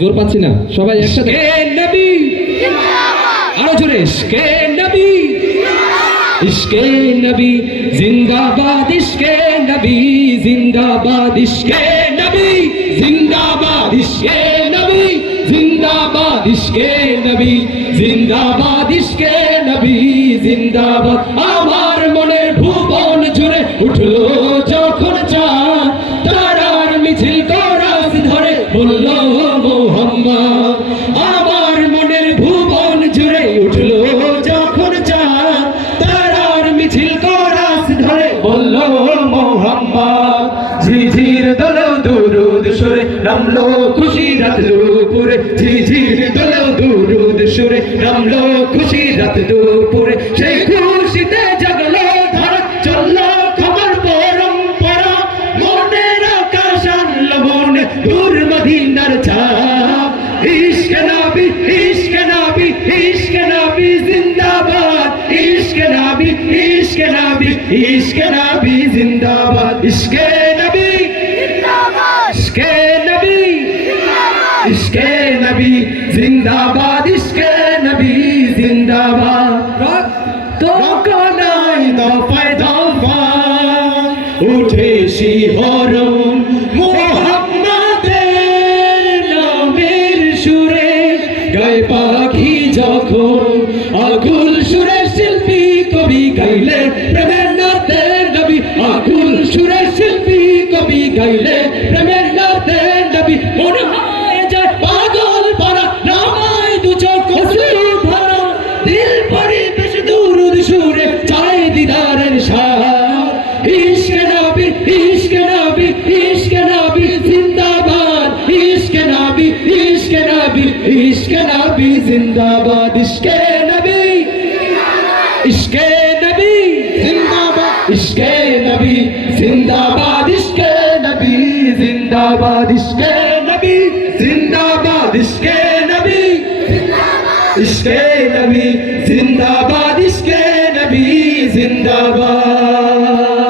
জোর পাচ্ছি না, সবাই একসাথে। নবী আরো জোরে, ইশকে নবী, ইশকে নবী জিন্দাবাদ, ইশকে নবী জিন্দাবাদ, ইশকে নবী জিন্দাবাদ, ইশকে নবী জিন্দাবাদ, ইশকে নবী জিন্দাবাদ, ইশকে নবী জিন্দাবাদ। আমার মনের ভুবন জুড়ে উঠলো যখন চাঁদ, তারার মিছিল করাস ধরে বলল মোহাম্মদ। আমার মনের ভুবন জুড়ে উঠলো যখন চাঁদ, তারার মিছিল করাস ধরে বলল মোহাম্মদ। ঝিঝির দোলো দুরুদ সুরে নামলো খুশি রাত দুপুরে, ঝিঝির দোলো দুরুদ সুরে নামলো খুশি রাত দুপুরে। সেই খুশিতে জাগলো ধারা, চললো খবর পরম্পরা, মনের আকাশ আনলো মনে দূর মদিনার ছাপ। ইশকে নবী, ইশকে নবী, ইশকে নবী জিন্দাবাদ, ইশকে নবী, ইশকে নবী, ইশকে নবী জিন্দাবাদ, ইশকে নবী জিন্দাবাদ, ইশকে নবী জিন্দাবাদ, ইশকে নবী জিন্দাবাদ, ইশকে নবী জিন্দাবাদ। রক্ত কণায় দফায় দফায় উঠে শিহরণ মুহাম্মাদের নামের সুরে, গায়ে পাখি যখন আকুল সুরে শিল্পী কবি গাইলে প্রেমের নাতে নবী, আকুল সুরে শিল্পী কবি গাইলে প্রেমের নাতে নবী। মনে হয় যায় পাগল পারা, নামায় দু চোখ অশ্রু ভরা, দিল পরিবেশ দুরুদ সুরে চায় দিদারের সার। ইশকে নবী, ইশকে নবী, ইশকে নবী জিন্দাবাদ, ইশকে নবী, ইশকে নবী, ইশকে নবী জিন্দাবাদ, ইশকে নবী, ইশকে নবী জিন্দাবাদ, ইশকে নবী জিন্দাবাদ, ইশকে নবী জিন্দাবাদ, ইশকে নবী জিন্দাবাদ, ইশকে নবী জিন্দাবাদ, ইশকে নবী জিন্দাবাদ, ইশকে নবী জিন্দাবাদ।